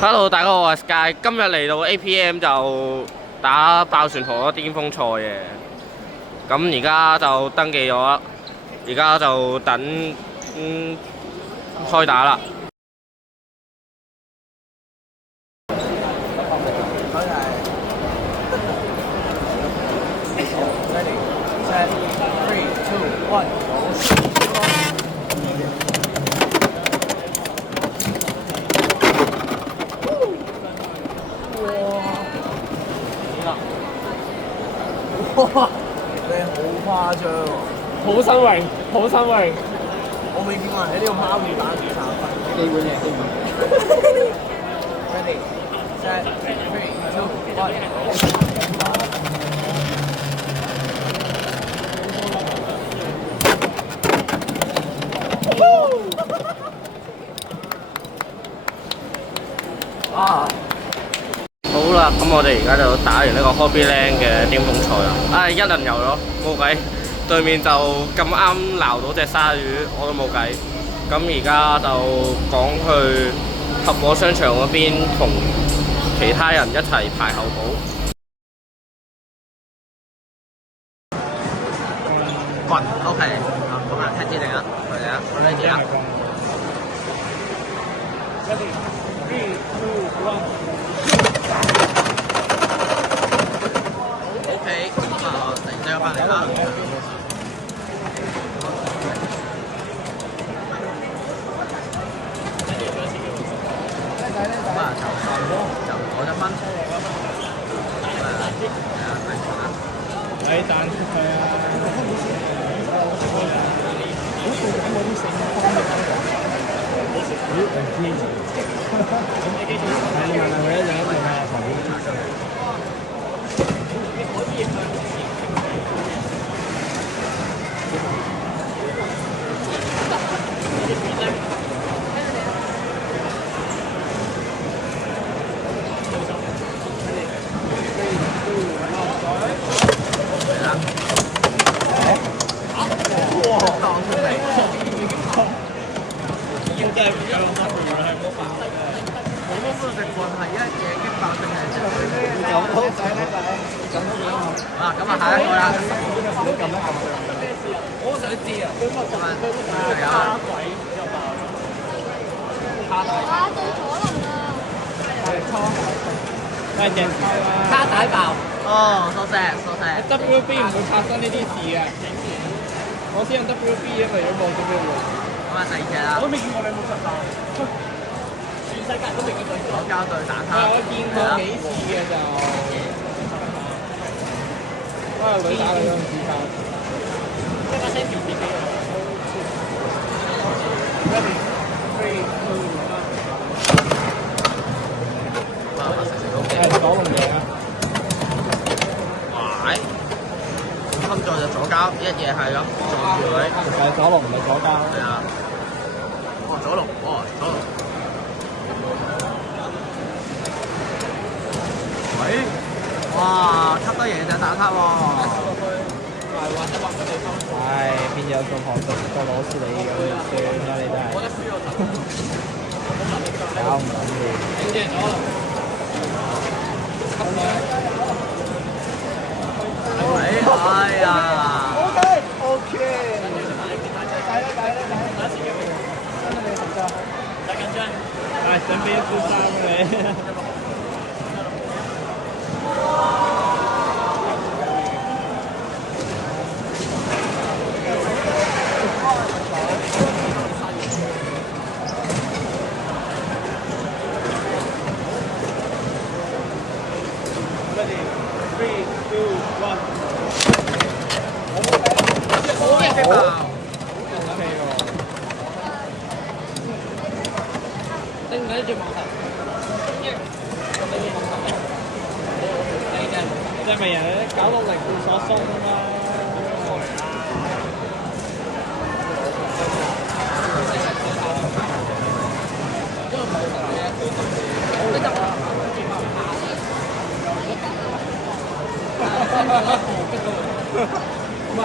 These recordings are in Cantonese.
Hello，大家好，我係 Sky，今日嚟到 APM 就打爆旋陀螺巔峰賽嘅，咁而家就登記咗，而家就等開打啦。Ready, set, 3, 2, 1, go! 哇！你好誇張喎！好新穎，好新穎。我未見過人喺呢度拋住打住炒飯。基本嘢，基本。Ready, set, 3, 2, 1, go! 啊！好啦，咁我哋而家就打完呢個 Hobbyland 嘅巔峰賽啦。一輪遊咗，冇計，對面就咁啱撈到隻鯊魚，我都冇計。咁而家就講去合和商場嗰邊同其他人一齊排後補。棍 OK，咁啊，踢字定啊，佢哋啊，我哋字啊。Ready, 3, 2, 1。OK，咁啊，突然之間翻嚟啦。咁啊，就攞1蚊。你彈出佢啊！好似揀嗰啲聖方嘅感覺。唔知。係你問下佢一陣一定係同佢查㗎。咁啊，下一個啦。我想知啊，佢乜係啊。哇！到火龍啦！係隻卡帶爆。哦，多謝多謝。WB 唔會發生呢啲事嘅。我先用 WB 因為如果冇 WB。咁啊，第二隻啦。我都未見過你冇實彈。全世界都未見過。左膠對蛋撻。我見過幾次嘅就。女打你嗰陣時間。即刻 send 條片俾我。Ready, 3, 2, 1。係左龍贏啊！哇！冚咗就左膠，一嘢係咁撞住佢。係左龍唔係左膠。係啊。哦，左龍，哦，左龍。喂！哇，吸得贏就打卡喎。唉，邊有做學術個攞書你咁算啦，你真係。搞唔緊要。哎呀 OK。唉，準備一副衫你。Ready, 3, 2, 1。好嘅，擊爆。OK 喎。拎唔拎住網頭？即係咪人搞到零件所鬆啊嘛？唔係，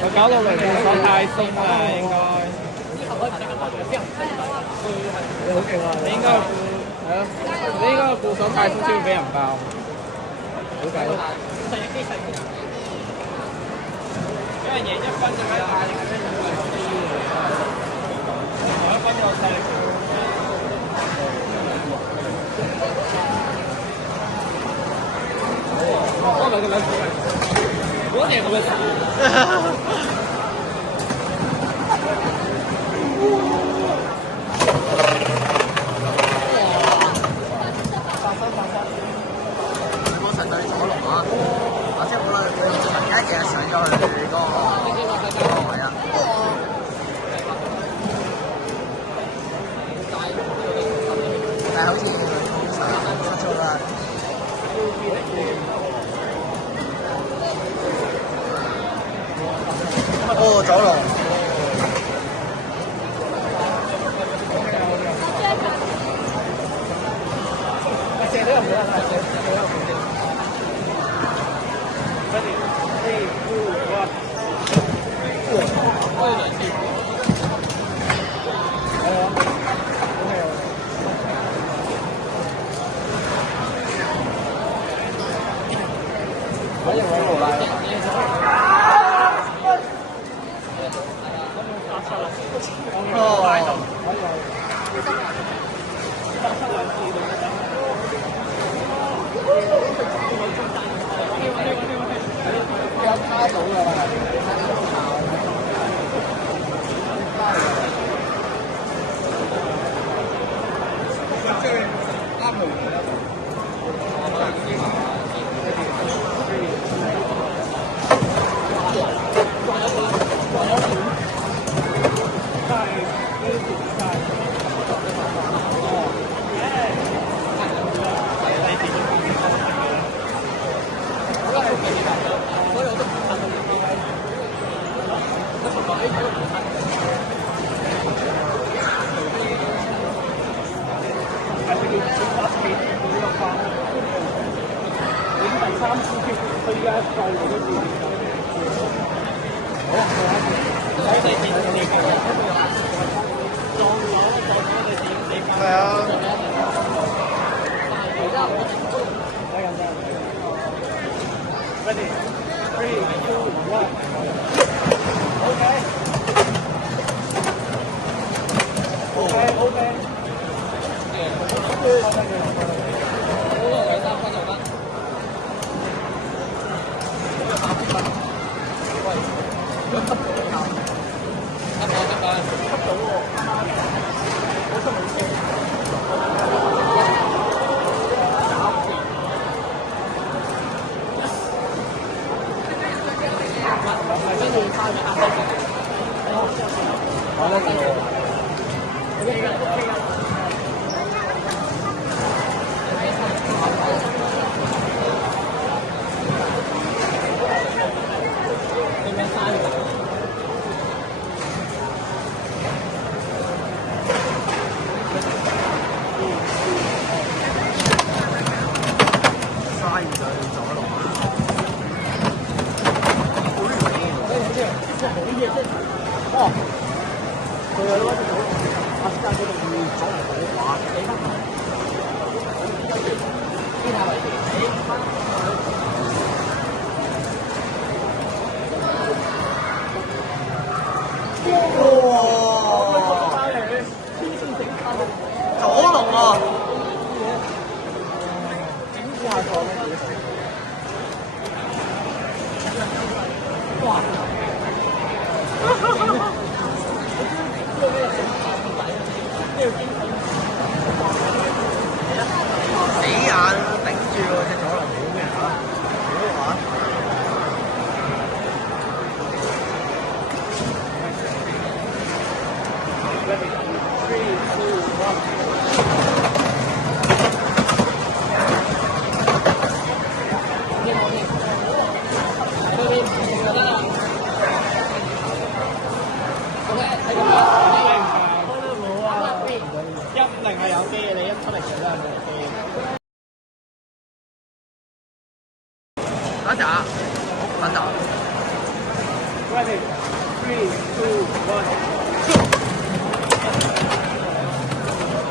我搞到零件所太鬆啦，應該。好勁啊！你應該係咯，你應該副手太少先會俾人爆。好計。因為贏1分就喺壓力嗰邊就1分有勢力。我兩個兩個，我兩個兩個。魔神對左龍啊！或者我一嘢上咗去嗰個位啊！但係好似出咗啦。哦，左龍。射都有冇啊？射都有冇？Ready, 3, 2, 1。開兩次。係啊。可以揾路啦。有卡到㗎啦，Ready, 3, 2, 1. Okay. Okay, okay.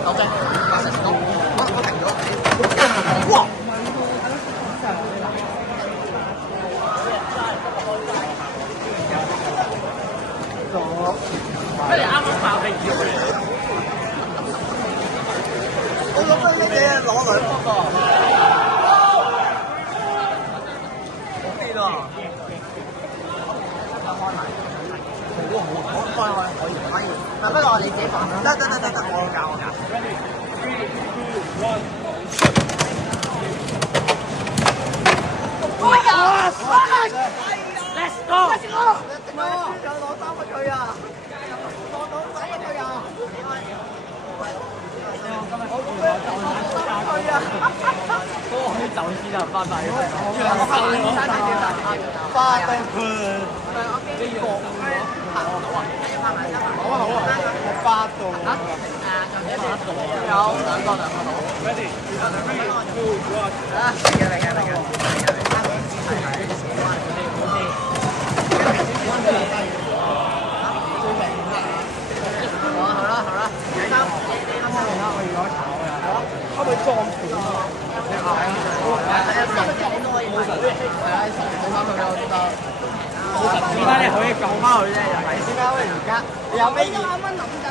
好攞兩幅喎。好啲喎。開，可以。但不過你自己放。得，我教。Let's go！ 唔係輸咗攞3分佢啊！攞到3分佢啊！我咁樣攞3分佢啊！嗰個可以走先啊，拜拜！花燈盤。呢個拍唔到啊！好啊！我8度啊！有2個到。Ready？ 嚟嘅。好啦，我如果炒嘅，可唔可以裝盤啊？係啊，點解你可以講翻佢啫？又係點解而家你有咩？啱啱諗緊，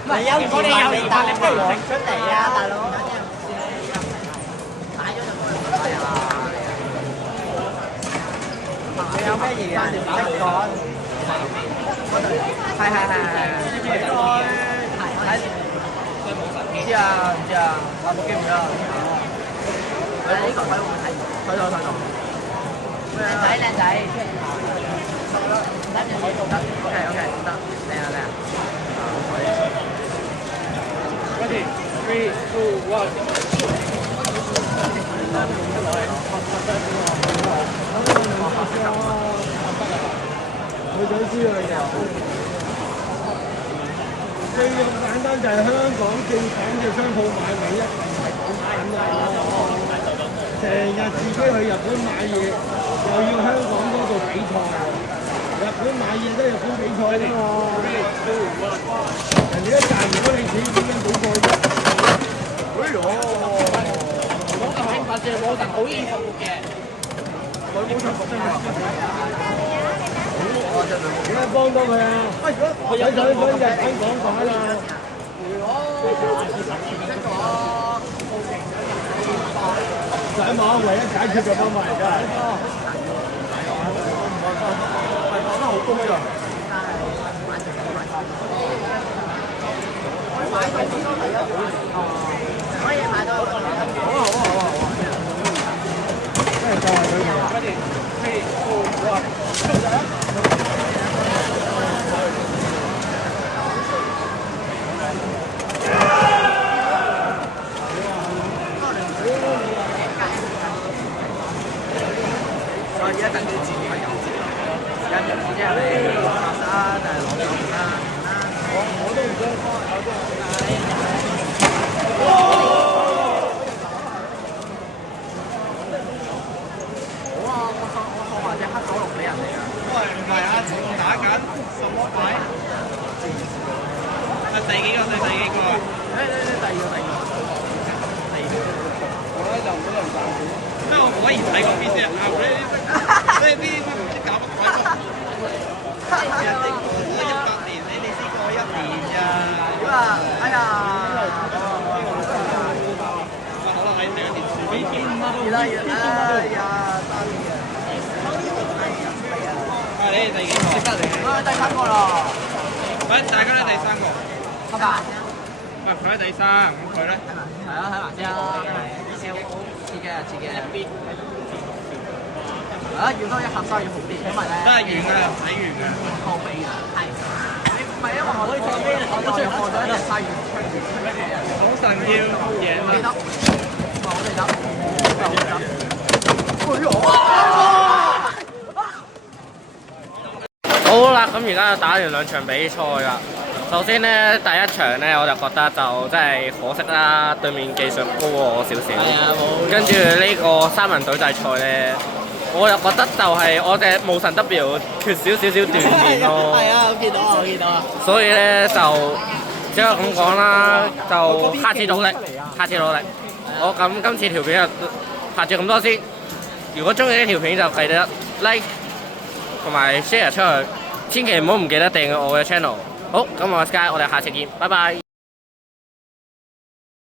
唔係有我哋有你答，你不如食出嚟啊，大佬！買咗就冇人買啊！你有咩嘢啊？識講。係。唔知啊，我冇記唔咗。你呢個睇會唔會睇？睇到。靚仔。OK，得。靚啊。Ready? 3, 2, 1。佢想知啊！最咁簡單就係香港正版嘅商鋪買米一定係港產㗎，成日自己去日本買嘢，又要香港嗰度比賽，日本買嘢都係日本比賽啫嘛。人哋都賺唔到你錢，點樣比賽啫？哎呦！攞嚿興發隻攞嚿好衣服嘅，佢冇出服咩？點解幫到佢啊？佢有想日本講法啦。上網唯一解決嘅方法嚟㗎。係講得好高㗎。可以買到。好啊。真係就係佢哋。而家等佢自己係有自己，有人自己係你垃圾定係攞走啦？我都唔想開，我都唔想好啊！我放埋隻黑狗龍俾人哋啊！唔係啊，仲打緊什麼牌？第幾個？第二個。我咧就唔俾人賺錢。因為我可以睇過邊啲人拗呢啲唔知搞乜鬼都。人哋過咗100年，你先過1年咋？點啊？哎呀！好啦，你食咗條薯片。熱啦！哎呀，生意啊！你哋第幾個？識得嚟。第3個啦。喂，大家咧第3個。拜拜。喂，佢喺第3，咁佢咧？係啊，睇埋先啊。自己。要多1盒生意好啲，因為咧都係圓嘅，睇圓嘅。後備嘅，係。你唔係因為我可以放邊？我最放咗一隻生意出嚟。好神要贏啊！我哋得。好啦，咁而家打完2場比賽啦。首先咧，第一場咧我就覺得就真係可惜啦，對面技術高過我少少。係啊，冇。跟住呢個3人隊制賽咧，我又覺得就係我哋武神 W 缺少少鍛鍊咯。係啊，我見到啊。所以咧就只係咁講啦，就下次努力。我咁今次條片就拍住咁多先。如果中意呢條片就記得 like 同埋 share 出去，千祈唔好唔記得訂閱我嘅 channel。好，咁我係 Sky，我哋下次見，拜拜。